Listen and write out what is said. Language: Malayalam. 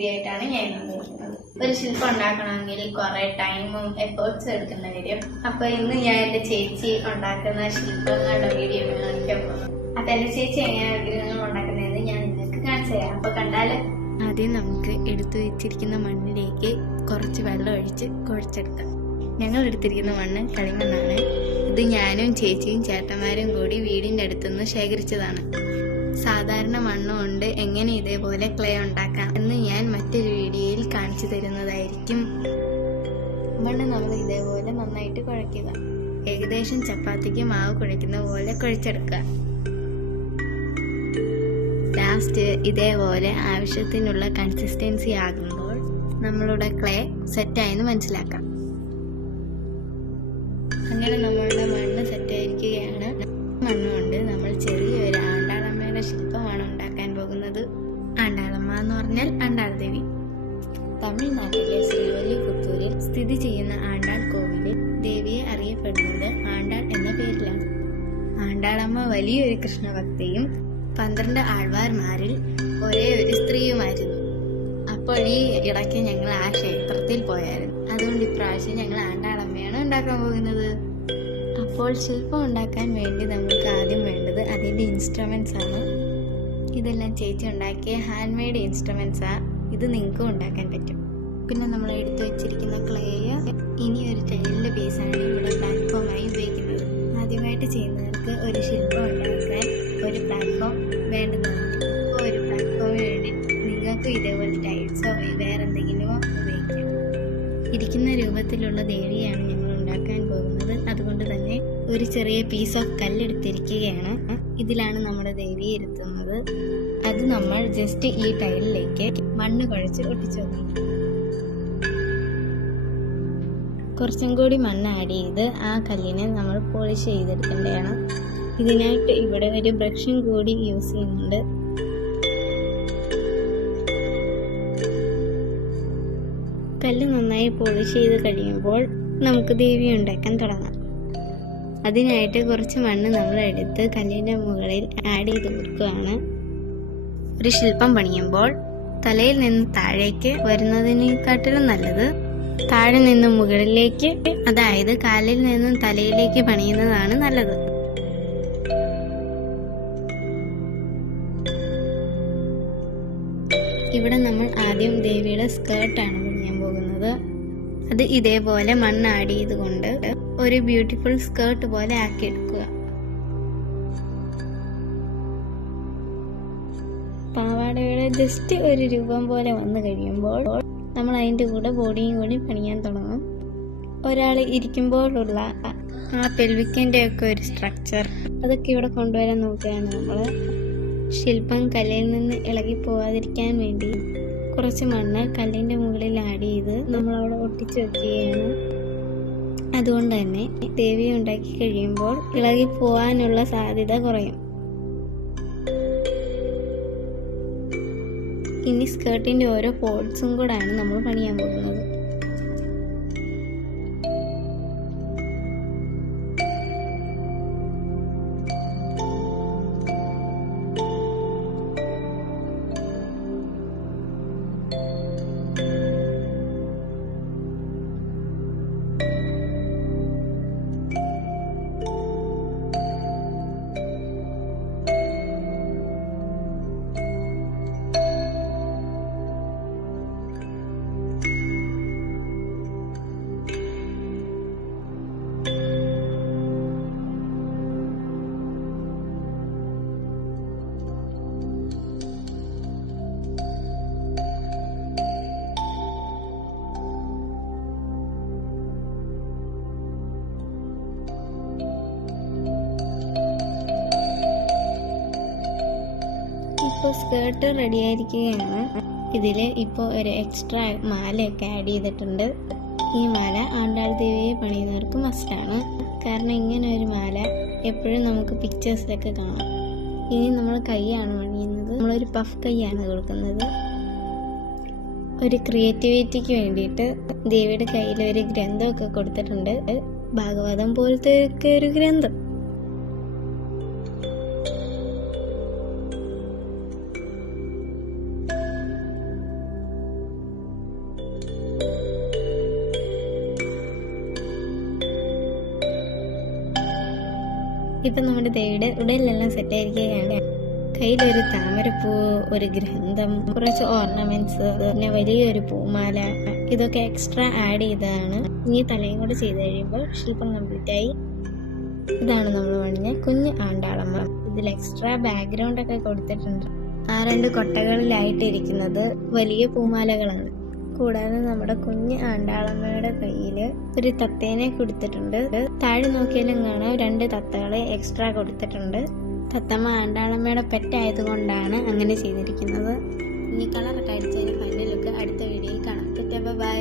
വീഡിയോ ആയിട്ടാണ് ഞാൻ വന്നിരിക്കുന്നത്. ഒരു ശില്പം ഉണ്ടാക്കണമെങ്കിൽ കുറെ ടൈമും എഫേർട്സും എടുക്കുന്ന വീഡിയോ. അപ്പൊ ഇന്ന് ഞാൻ എന്റെ ചേച്ചി ഉണ്ടാക്കുന്ന ശില്പങ്ങളുടെ വീഡിയോ കാണിക്കാൻ പോകുന്നു. അപ്പൊ എന്റെ ചേച്ചി എങ്ങനെ വിഗ്രഹങ്ങൾ ഉണ്ടാക്കുന്നതെന്ന് ഞാൻ നിങ്ങൾക്ക് കാണിച്ചു തരാം. അപ്പൊ കണ്ടാല് ആദ്യം നമുക്ക് എടുത്തു വെച്ചിരിക്കുന്ന മണ്ണിലേക്ക് കുറച്ച് വെള്ളം ഒഴിച്ച് കുഴച്ചെടുക്കാം. ഞങ്ങൾ എടുത്തിരിക്കുന്ന മണ്ണ് കളിമണ്ണാണ്. ഇത് ഞാനും ചേച്ചിയും ചേട്ടന്മാരും കൂടി വീടിൻ്റെ അടുത്തുനിന്ന് ശേഖരിച്ചതാണ്. സാധാരണ മണ്ണ് കൊണ്ട് എങ്ങനെ ഇതേപോലെ ക്ലേ ഉണ്ടാക്കാം എന്ന് ഞാൻ മറ്റൊരു വീഡിയോയിൽ കാണിച്ചു തരുന്നതായിരിക്കും. മണ്ണ് നമ്മൾ ഇതേപോലെ നന്നായിട്ട് കുഴയ്ക്കുക. ഏകദേശം ചപ്പാത്തിക്ക് മാവ് കുഴയ്ക്കുന്ന പോലെ കുഴച്ചെടുക്കുക. ലാസ്റ്റ് ഇതേപോലെ ആവശ്യത്തിനുള്ള കൺസിസ്റ്റൻസി ആകുമ്പോൾ നമ്മളുടെ ക്ലേ സെറ്റായെന്ന് മനസ്സിലാക്കാം. അങ്ങനെ നമ്മളുടെ മണ്ണ് സെറ്റായിരിക്കുകയാണ്. മണ്ണുകൊണ്ട് നമ്മൾ ചെറിയൊരു ആണ്ടാളമ്മയുടെ ശില്പമാണ് ഉണ്ടാക്കാൻ പോകുന്നത്. ആണ്ടാളമ്മ എന്ന് പറഞ്ഞാൽ ആണ്ടാൾ ദേവി. തമിഴ്നാട്ടിലെ ശ്രീവല്ലിപുത്തൂരിൽ സ്ഥിതി ചെയ്യുന്ന ആണ്ടാൾ കോവിലിൽ ദേവിയെ അറിയപ്പെടുന്നത് ആണ്ടാൾ എന്ന പേരിലാണ്. ആണ്ടാളമ്മ വലിയൊരു കൃഷ്ണഭക്തയും 12 ആൾവാർമാരിൽ ഒരേ ഒരു സ്ത്രീയുമായിരുന്നു. അപ്പോൾ ഈ ഇടയ്ക്ക് ഞങ്ങൾ ആ ക്ഷേത്രത്തിൽ പോയായിരുന്നു. അതുകൊണ്ട് ഇപ്രാവശ്യം ഞങ്ങൾ ആണ്ടാളമ്മയാണ് ഉണ്ടാക്കാൻ പോകുന്നത്. അപ്പോൾ ശില്പം ഉണ്ടാക്കാൻ വേണ്ടി നമുക്ക് ആദ്യം വേണ്ടത് അതിൻ്റെ ഇൻസ്ട്രുമെന്റ്സ് ആണ്. ഇതെല്ലാം ചേച്ചി ഉണ്ടാക്കിയ ഹാൻഡ് മെയ്ഡ് ഇൻസ്ട്രുമെന്റ്സാണ്. ഇത് നിങ്ങൾക്കും ഉണ്ടാക്കാൻ പറ്റും. പിന്നെ നമ്മൾ എടുത്തു വെച്ചിരിക്കുന്ന ക്ലേ ഇനി ഒരു ടൈലിൻ്റെ പീസാണ് ഇവിടെ പ്ലാറ്റ്ഫോമായി ഉപയോഗിക്കുന്നത്. ആദ്യമായിട്ട് ചെയ്യുന്നവർക്ക് ഒരു ശില്പം ഉണ്ടാക്കാൻ ഒരു പ്ലാറ്റ്ഫോം വേണ്ടതാണ്. അപ്പോൾ ഒരു പ്ലാറ്റ്ഫോമിന് വേണ്ടി നിങ്ങൾക്ക് ഇതേപോലെ ടൈൽസോ വേറെ എന്തെങ്കിലുമോ ഉപയോഗിക്കാം. ഇരിക്കുന്ന രൂപത്തിലുള്ള ദേവിയാണ് ഞങ്ങൾ ഉണ്ടാക്കാൻ പോകുന്നത്. അതുകൊണ്ട് തന്നെ ഒരു ചെറിയ പീസ് ഓഫ് കല്ലെടുത്തിരിക്കുകയാണ്. ഇതിലാണ് നമ്മുടെ ദേവിയെ ഇരുത്തുന്നത്. അത് നമ്മൾ ജസ്റ്റ് ഈ ടൈലിലേക്ക് മണ്ണ് കുഴച്ച് ഒട്ടിച്ചു വെക്കണം. കുറച്ചും കൂടി മണ്ണ് ആഡ് ചെയ്ത് ആ കല്ലിനെ നമ്മൾ പോളിഷ് ചെയ്തെടുക്കേണ്ടതാണ്. ഇതിനായിട്ട് ഇവിടെ ഒരു ബ്രഷും കൂടി യൂസ് ചെയ്യുന്നുണ്ട്. കല്ല് നന്നായി പോളിഷ് ചെയ്ത് കഴിയുമ്പോൾ നമുക്ക് ദേവി ഉണ്ടാക്കാൻ തുടങ്ങാം. അതിനായിട്ട് കുറച്ച് മണ്ണ് നമ്മൾ എടുത്ത് കല്ലിൻ്റെ മുകളിൽ ആഡ് ചെയ്ത് കൊടുക്കുകയാണ്. ഒരു ശില്പം പണിയുമ്പോൾ തലയിൽ നിന്ന് താഴേക്ക് വരുന്നതിനെക്കാട്ടിലും നല്ലത് താഴെ നിന്നും മുകളിലേക്ക്, അതായത് കാലിൽ നിന്നും തലയിലേക്ക് പണിയുന്നതാണ് നല്ലത്. ഇവിടെ നമ്മൾ ആദ്യം ദേവിയുടെ സ്കേർട്ടാണ് പണിയാൻ പോകുന്നത്. അത് ഇതേപോലെ മണ്ണ് ആഡ് ചെയ്തുകൊണ്ട് ഒരു ബ്യൂട്ടിഫുൾ സ്കേർട്ട് പോലെ ആക്കിയെടുക്കുക. പാവാടയുടെ ജസ്റ്റ് ഒരു രൂപം പോലെ വന്നു കഴിയുമ്പോൾ നമ്മൾ അതിൻ്റെ കൂടെ ബോഡിയും കൂടി പണിയാൻ തുടങ്ങും. ഒരാൾ ഇരിക്കുമ്പോഴുള്ള ആ പെൽവിക്കിൻ്റെ ഒക്കെ ഒരു സ്ട്രക്ചർ അതൊക്കെ ഇവിടെ കൊണ്ടുവരാൻ നോക്കുകയാണ് നമ്മൾ. ശില്പം കല്ലിൽ നിന്ന് ഇളകി പോവാതിരിക്കാൻ വേണ്ടി കുറച്ച് മണ്ണ് കല്ലിൻ്റെ മുകളിൽ ആഡ് ചെയ്ത് നമ്മളവിടെ ഒട്ടിച്ചു വെക്കുകയാണ്. അതുകൊണ്ട് തന്നെ ദേവി ഉണ്ടാക്കി കഴിയുമ്പോൾ ഇളകി പോവാനുള്ള സാധ്യത കുറയും. ഇനി സ്കേർട്ടിൻ്റെ ഓരോ പോർട്സും കൂടാണ് നമ്മൾ പണിയാൻ പോകുന്നത്. ഇപ്പോൾ സ്കേർട്ട് റെഡി ആയിരിക്കുകയാണ്. ഇതിൽ ഇപ്പോൾ ഒരു എക്സ്ട്രാ മാലയൊക്കെ ആഡ് ചെയ്തിട്ടുണ്ട്. ഈ മാല ആണ്ടാൾ ദേവിയെ പണിയുന്നവർക്ക് മസ്റ്റാണ്. കാരണം ഇങ്ങനെ ഒരു മാല എപ്പോഴും നമുക്ക് പിക്ചേഴ്സിലൊക്കെ കാണാം. ഇനി നമ്മൾ കൈയാണ് പണിയുന്നത്. നമ്മളൊരു പഫ് കൈയാണ് കൊടുക്കുന്നത്. ഒരു ക്രിയേറ്റിവിറ്റിക്ക് വേണ്ടിയിട്ട് ദേവിയുടെ കയ്യിൽ ഒരു ഗ്രന്ഥമൊക്കെ കൊടുത്തിട്ടുണ്ട്. ഭാഗവതം പോലത്തെ ഒക്കെ ഒരു ഗ്രന്ഥം. ഇപ്പം നമ്മുടെ ദേവിയുടെ ഉടലിലെല്ലാം സെറ്റായിരിക്കുകയാണ്. കയ്യിലൊരു താമരപ്പൂ, ഒരു ഗ്രന്ഥം, കുറച്ച് ഓർണമെന്റ്സ്, പിന്നെ വലിയൊരു പൂമാല, ഇതൊക്കെ എക്സ്ട്രാ ആഡ് ചെയ്തതാണ്. ഇനി തലയും കൂടെ ചെയ്ത് കഴിയുമ്പോൾ ശില്പം കംപ്ലീറ്റ് ആയി. ഇതാണ് നമ്മൾ പണിഞ്ഞ കുഞ്ഞ് ആണ്ടാളമ്മ. ഇതിൽ എക്സ്ട്രാ ബാക്ക്ഗ്രൗണ്ട് ഒക്കെ കൊടുത്തിട്ടുണ്ട്. ആ 2 കൊട്ടകളിലായിട്ടിരിക്കുന്നത് വലിയ പൂമാലകളാണ്. കൂടാതെ നമ്മുടെ കുഞ്ഞ് ആണ്ടാളമ്മയുടെ കയ്യിൽ ഒരു തത്തേനെ കൊടുത്തിട്ടുണ്ട്. താഴെ നോക്കിയാലും കാണാം 2 തത്തകളെ എക്സ്ട്രാ കൊടുത്തിട്ടുണ്ട്. തത്തമ്മ ആണ്ടാളമ്മയുടെ പെറ്റായതുകൊണ്ടാണ് അങ്ങനെ ചെയ്തിരിക്കുന്നത്. ഇനി കളറൊക്കെ അടിച്ചതിന് ഫൈനൽ ലുക്ക് അടുത്ത വീഡിയോയിൽ കാണാം. ബൈ.